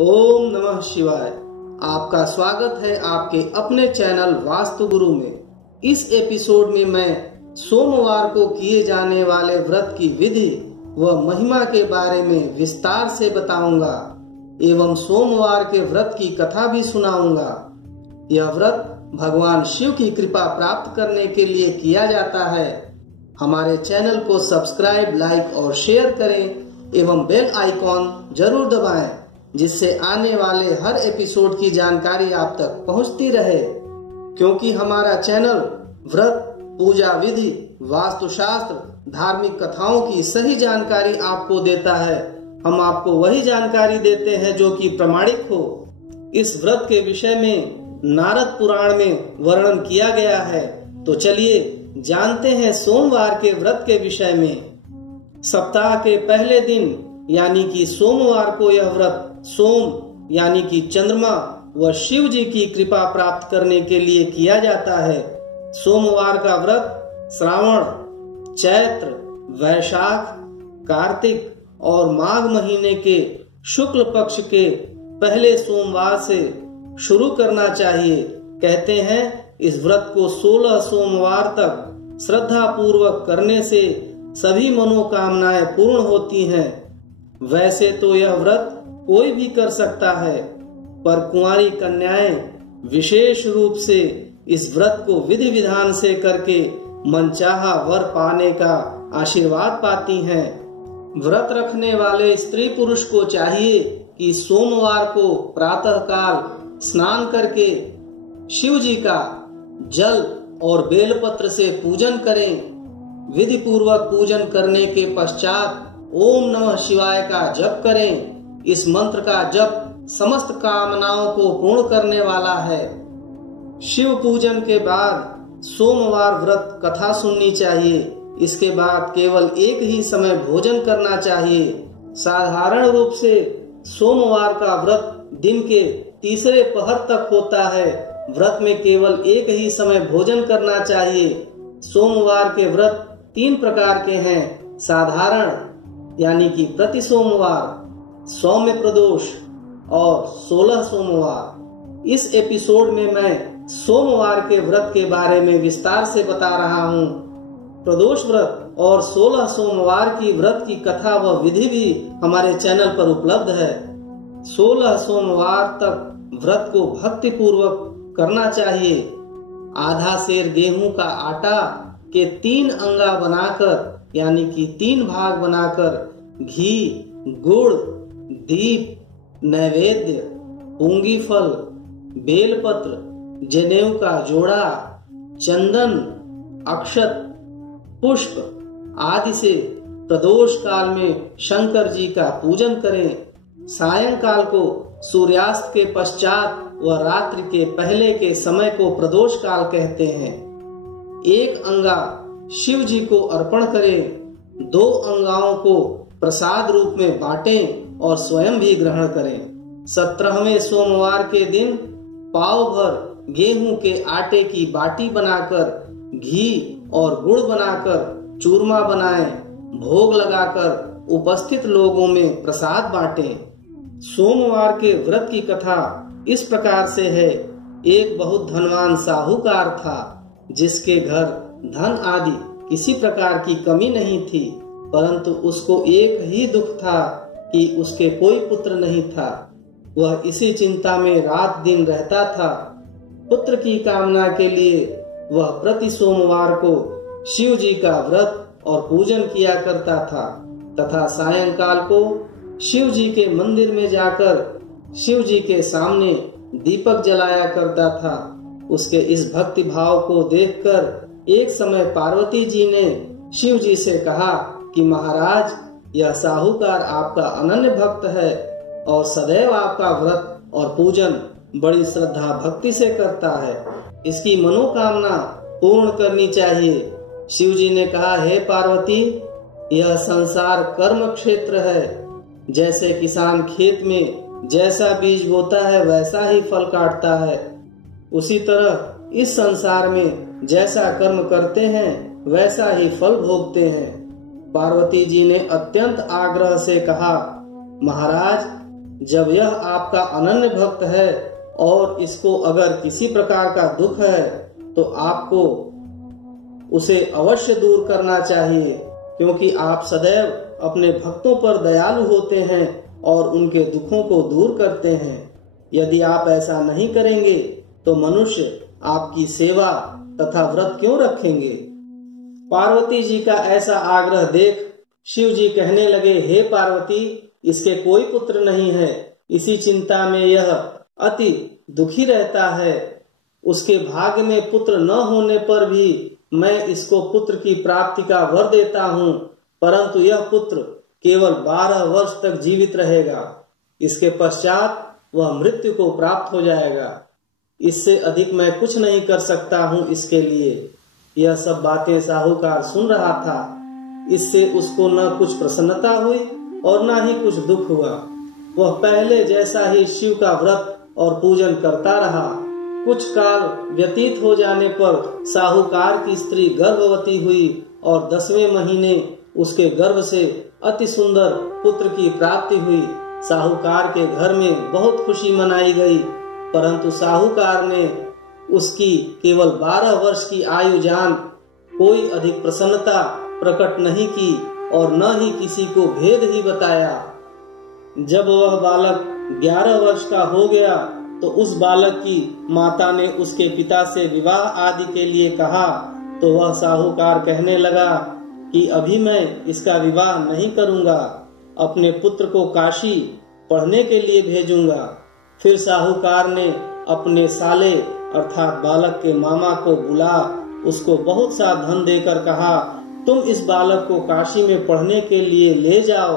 ओम नमः शिवाय। आपका स्वागत है आपके अपने चैनल वास्तु गुरु में। इस एपिसोड में मैं सोमवार को किए जाने वाले व्रत की विधि व महिमा के बारे में विस्तार से बताऊंगा एवं सोमवार के व्रत की कथा भी सुनाऊंगा। यह व्रत भगवान शिव की कृपा प्राप्त करने के लिए किया जाता है। हमारे चैनल को सब्सक्राइब, लाइक और शेयर करें एवं बेल आइकॉन जरूर दबाएं, जिससे आने वाले हर एपिसोड की जानकारी आप तक पहुंचती रहे। क्योंकि हमारा चैनल व्रत, पूजा विधि, वास्तुशास्त्र, धार्मिक कथाओं की सही जानकारी आपको देता है। हम आपको वही जानकारी देते हैं जो कि प्रमाणिक हो। इस व्रत के विषय में नारद पुराण में वर्णन किया गया है। तो चलिए जानते हैं सोमवार के व्रत के विषय में। सप्ताह के पहले दिन यानी कि सोमवार को यह व्रत सोम यानी कि चंद्रमा व शिव जी की कृपा प्राप्त करने के लिए किया जाता है। सोमवार का व्रत श्रावण, चैत्र, वैशाख, कार्तिक और माघ महीने के शुक्ल पक्ष के पहले सोमवार से शुरू करना चाहिए। कहते हैं इस व्रत को 16 सोमवार तक श्रद्धा पूर्वक करने से सभी मनोकामनाएं पूर्ण होती हैं। वैसे तो यह व्रत कोई भी कर सकता है, पर कुंवारी कन्याएं विशेष रूप से इस व्रत को विधि विधान से करके मनचाहा वर पाने का आशीर्वाद पाती हैं। व्रत रखने वाले स्त्री पुरुष को चाहिए कि सोमवार को प्रातःकाल स्नान करके शिव जी का जल और बेलपत्र से पूजन करें। विधि पूर्वक पूजन करने के पश्चात ओम नमः शिवाय का जप करें। इस मंत्र का जप समस्त कामनाओं को पूर्ण करने वाला है। शिव पूजन के बाद सोमवार व्रत कथा सुननी चाहिए। इसके बाद केवल एक ही समय भोजन करना चाहिए। साधारण रूप से सोमवार का व्रत दिन के तीसरे पहर तक होता है। व्रत में केवल एक ही समय भोजन करना चाहिए। सोमवार के व्रत 3 प्रकार के हैं। साधारण यानी कि प्रति सोमवार, सौम्य प्रदोष और 16 सोमवार। इस एपिसोड में मैं सोमवार के व्रत के बारे में विस्तार से बता रहा हूँ। प्रदोष व्रत और 16 सोमवार की व्रत की कथा व विधि भी हमारे चैनल पर उपलब्ध है। 16 सोमवार तक व्रत को भक्ति पूर्वक करना चाहिए। आधा सेर गेहूं का आटा के 3 अंगा बनाकर यानी कि 3 भाग बनाकर घी, गुड़, दीप, नैवेद्य, पूंगी फल, बेलपत्र, जनेऊ का जोड़ा, चंदन, अक्षत, पुष्प आदि से प्रदोष काल में शंकर जी का पूजन करें। सायंकाल को सूर्यास्त के पश्चात व रात्रि के पहले के समय को प्रदोष काल कहते हैं। 1 अंगा शिव जी को अर्पण करें। 2 अंगाओं को प्रसाद रूप में बांटें और स्वयं भी ग्रहण करें। 17वें सोमवार के दिन पाव भर गेहूं के आटे की बाटी बनाकर घी और गुड़ बनाकर चूरमा बनाएं। भोग लगाकर उपस्थित लोगों में प्रसाद बांटें। सोमवार के व्रत की कथा इस प्रकार से है। एक बहुत धनवान साहूकार था, जिसके घर धन आदि किसी प्रकार की कमी नहीं थी, परंतु उसको एक ही दुख था कि उसके कोई पुत्र नहीं था। वह इसी चिंता में रात दिन रहता था। पुत्र की कामना के लिए वह प्रति सोमवार को शिव जी का व्रत और पूजन किया करता था तथा सायंकाल को शिव जी के मंदिर में जाकर शिव जी के सामने दीपक जलाया करता था। उसके इस भक्ति भाव को देखकर एक समय पार्वती जी ने शिव जी से कहा कि महाराज, यह साहूकार आपका अनन्य भक्त है और सदैव आपका व्रत और पूजन बड़ी श्रद्धा भक्ति से करता है। इसकी मनोकामना पूर्ण करनी चाहिए। शिव जी ने कहा, हे पार्वती, यह संसार कर्म क्षेत्र है। जैसे किसान खेत में जैसा बीज बोता है वैसा ही फल काटता है, उसी तरह इस संसार में जैसा कर्म करते हैं वैसा ही फल भोगते हैं। पार्वती जी ने अत्यंत आग्रह से कहा, महाराज, जब यह आपका अनन्य भक्त है और इसको अगर किसी प्रकार का दुख है तो आपको उसे अवश्य दूर करना चाहिए, क्योंकि आप सदैव अपने भक्तों पर दयालु होते हैं और उनके दुखों को दूर करते हैं। यदि आप ऐसा नहीं करेंगे तो मनुष्य आपकी सेवा तथा व्रत क्यों रखेंगे। पार्वती जी का ऐसा आग्रह देख शिव जी कहने लगे, हे पार्वती, इसके कोई पुत्र नहीं है। इसी चिंता में यह अति दुखी रहता है। उसके भाग्य में पुत्र न होने पर भी मैं इसको पुत्र की प्राप्ति का वर देता हूँ, परंतु यह पुत्र केवल 12 वर्ष तक जीवित रहेगा। इसके पश्चात वह मृत्यु को प्राप्त हो जाएगा। इससे अधिक मैं कुछ नहीं कर सकता हूँ इसके लिए। यह सब बातें साहूकार सुन रहा था। इससे उसको न कुछ प्रसन्नता हुई और न ही कुछ दुख हुआ। वह पहले जैसा ही शिव का व्रत और पूजन करता रहा। कुछ काल व्यतीत हो जाने पर साहूकार की स्त्री गर्भवती हुई और 10वें महीने उसके गर्भ से अति सुंदर पुत्र की प्राप्ति हुई। साहूकार के घर में बहुत खुशी मनाई गई, परंतु साहूकार ने उसकी केवल 12 वर्ष की आयु जान कोई अधिक प्रसन्नता प्रकट नहीं की और न ही किसी को भेद ही बताया। जब वह बालक 11 वर्ष का हो गया तो उस बालक की माता ने उसके पिता से विवाह आदि के लिए कहा, तो वह साहूकार कहने लगा कि अभी मैं इसका विवाह नहीं करूंगा, अपने पुत्र को काशी पढ़ने के लिए भेजूंगा। फिर साहूकार ने अपने साले अर्थात बालक के मामा को बुला उसको बहुत सा धन देकर कहा, तुम इस बालक को काशी में पढ़ने के लिए ले जाओ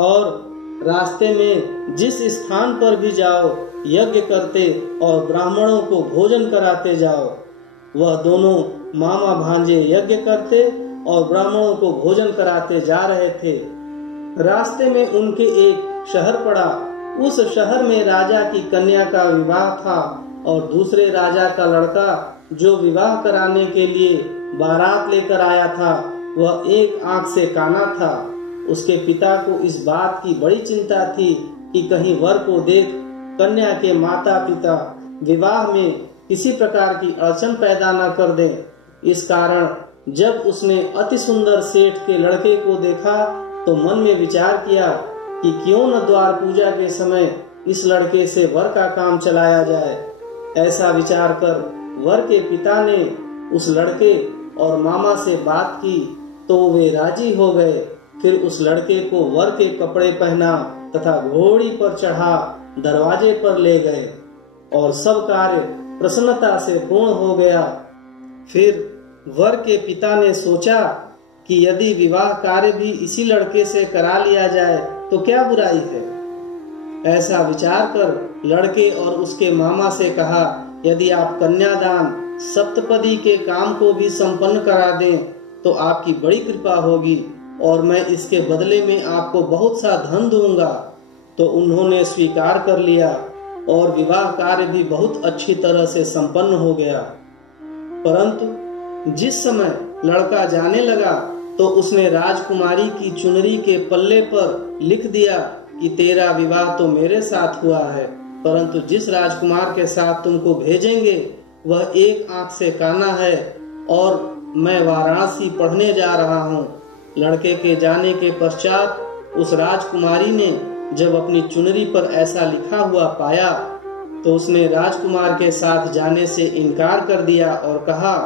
और रास्ते में जिस स्थान पर भी जाओ यज्ञ करते और ब्राह्मणों को भोजन कराते जाओ। वह दोनों मामा भांजे यज्ञ करते और ब्राह्मणों को भोजन कराते जा रहे थे। रास्ते में उनके एक शहर पड़ा। उस शहर में राजा की कन्या का विवाह था और दूसरे राजा का लड़का जो विवाह कराने के लिए बारात लेकर आया था वह एक आंख से काना था। उसके पिता को इस बात की बड़ी चिंता थी कि कहीं वर को देख कन्या के माता पिता विवाह में किसी प्रकार की अड़चन पैदा न कर दें। इस कारण जब उसने अति सुंदर सेठ के लड़के को देखा तो मन में विचार किया कि क्यों न द्वार पूजा के समय इस लड़के से वर का काम चलाया जाए। ऐसा विचार कर वर के पिता ने उस लड़के और मामा से बात की तो वे राजी हो गए। फिर उस लड़के को वर के कपड़े पहना तथा घोड़ी पर चढ़ा दरवाजे पर ले गए और सब कार्य प्रसन्नता से पूर्ण हो गया। फिर वर के पिता ने सोचा कि यदि विवाह कार्य भी इसी लड़के से करा लिया जाए तो क्या बुराई है। ऐसा विचार कर लड़के और उसके मामा से कहा, यदि आप कन्यादान सप्तपदी के काम को भी संपन्न करा दें तो आपकी बड़ी कृपा होगी और मैं इसके बदले में आपको बहुत सा धन दूंगा। तो उन्होंने स्वीकार कर लिया और विवाह कार्य भी बहुत अच्छी तरह से संपन्न हो गया। परंतु जिस समय लड़का जाने लगा तो उसने राजकुमारी की चुनरी के पल्ले पर लिख दिया कि तेरा विवाह तो मेरे साथ हुआ है, परंतु जिस राजकुमार के साथ तुमको भेजेंगे वह एक आंख से काना है और मैं वाराणसी पढ़ने जा रहा हूँ। लड़के के जाने के पश्चात उस राजकुमारी ने जब अपनी चुनरी पर ऐसा लिखा हुआ पाया तो उसने राजकुमार के साथ जाने से इनकार कर दिया और कहा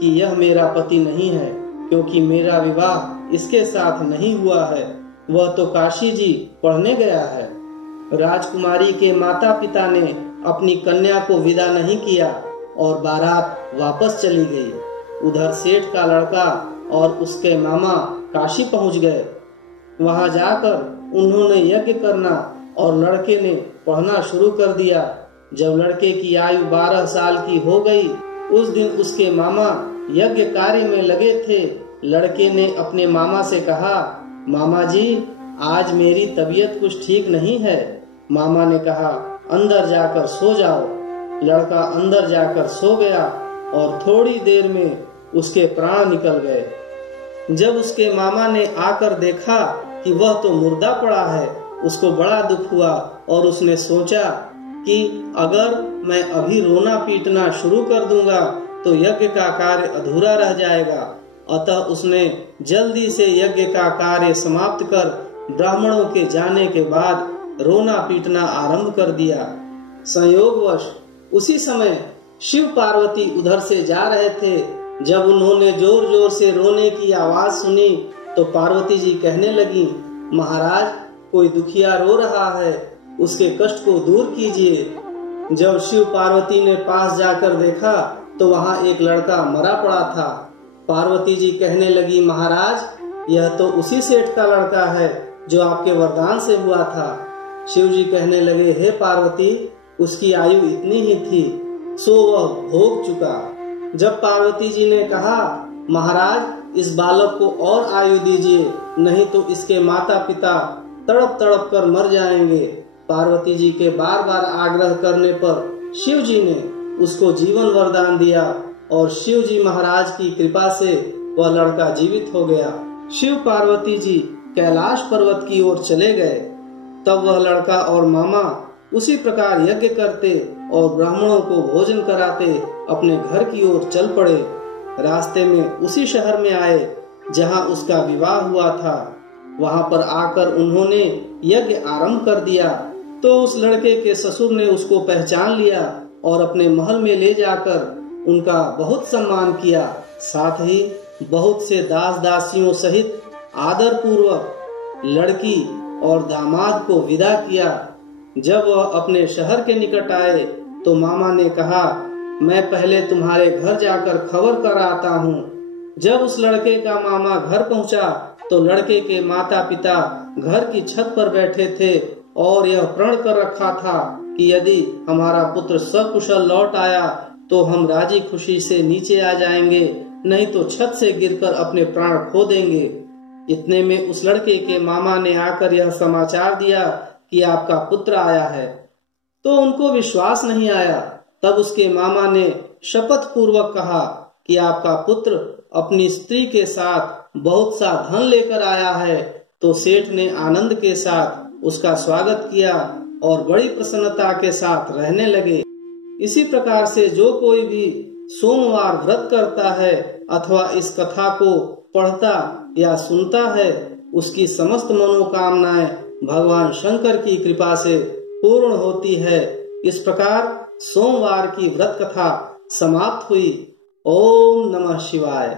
कि यह मेरा पति नहीं है, क्योंकि मेरा विवाह इसके साथ नहीं हुआ है, वह तो काशी जी पढ़ने गया है। राजकुमारी के माता पिता ने अपनी कन्या को विदा नहीं किया और बारात वापस चली गई। उधर सेठ का लड़का और उसके मामा काशी पहुंच गए। वहां जाकर उन्होंने यज्ञ करना और लड़के ने पढ़ना शुरू कर दिया। जब लड़के की आयु 12 साल की हो गई, उस दिन उसके मामा यज्ञ कार्य में लगे थे। लड़के ने अपने मामा से कहा, मामा जी आज मेरी तबीयत कुछ ठीक नहीं है। मामा ने कहा, अंदर जाकर सो जाओ। लड़का अंदर जाकर सो गया और थोड़ी देर में उसके प्राण निकल गए। जब उसके मामा ने आकर देखा कि वह तो मुर्दा पड़ा है उसको बड़ा दुख हुआ और उसने सोचा कि अगर मैं अभी रोना पीटना शुरू कर दूंगा तो यज्ञ का कार्य अधूरा रह जाएगा। अतः उसने जल्दी से यज्ञ का कार्य समाप्त कर ब्राह्मणों के जाने के बाद रोना पीटना आरंभ कर दिया। संयोगवश उसी समय शिव पार्वती उधर से जा रहे थे। जब उन्होंने जोर जोर से रोने की आवाज सुनी तो पार्वती जी कहने लगी, महाराज, कोई दुखिया रो रहा है, उसके कष्ट को दूर कीजिए। जब शिव पार्वती ने पास जाकर देखा तो वहाँ एक लड़का मरा पड़ा था। पार्वती जी कहने लगी, महाराज, यह तो उसी सेठ का लड़का है जो आपके वरदान से हुआ था। शिव जी कहने लगे, हे पार्वती, उसकी आयु इतनी ही थी, सो वह भोग चुका। जब पार्वती जी ने कहा, महाराज, इस बालक को और आयु दीजिए, नहीं तो इसके माता पिता तड़प तड़प कर मर जाएंगे। पार्वती जी के बार बार आग्रह करने पर शिव जी ने उसको जीवन वरदान दिया और शिव जी महाराज की कृपा से वह लड़का जीवित हो गया। शिव पार्वती जी कैलाश पर्वत की ओर चले गए। तब वह लड़का और मामा उसी प्रकार यज्ञ करते और ब्राह्मणों को भोजन कराते अपने घर की ओर चल पड़े। रास्ते में उसी शहर में आए जहां उसका विवाह हुआ था। वहां पर आकर उन्होंने यज्ञ आरंभ कर दिया तो उस लड़के के ससुर ने उसको पहचान लिया और अपने महल में ले जाकर उनका बहुत सम्मान किया। साथ ही बहुत से दास दासियों सहित आदर पूर्वक लड़की और दामाद को विदा किया। जब वह अपने शहर के निकट आए तो मामा ने कहा, मैं पहले तुम्हारे घर जाकर खबर कर आता हूँ। जब उस लड़के का मामा घर पहुँचा तो लड़के के माता पिता घर की छत पर बैठे थे और यह प्रण कर रखा था कि यदि हमारा पुत्र सकुशल लौट आया तो हम राजी खुशी से नीचे आ जाएंगे, नहीं तो छत से गिरकर अपने प्राण खो देंगे। इतने में उस लड़के के मामा ने आकर यह समाचार दिया कि आपका पुत्र आया है। तो उनको विश्वास नहीं आया। तब उसके मामा ने शपथ पूर्वक कहा कि आपका पुत्र अपनी स्त्री के साथ बहुत सा धन लेकर आया है। तो सेठ ने आनंद के साथ उसका स्वागत किया और बड़ी प्रसन्नता के साथ रहने लगे। इसी प्रकार से जो कोई भी सोमवार व्रत करता है अथवा इस कथा को पढ़ता या सुनता है, उसकी समस्त मनोकामनाएं भगवान शंकर की कृपा से पूर्ण होती है। इस प्रकार सोमवार की व्रत कथा समाप्त हुई। ओम नमः शिवाय।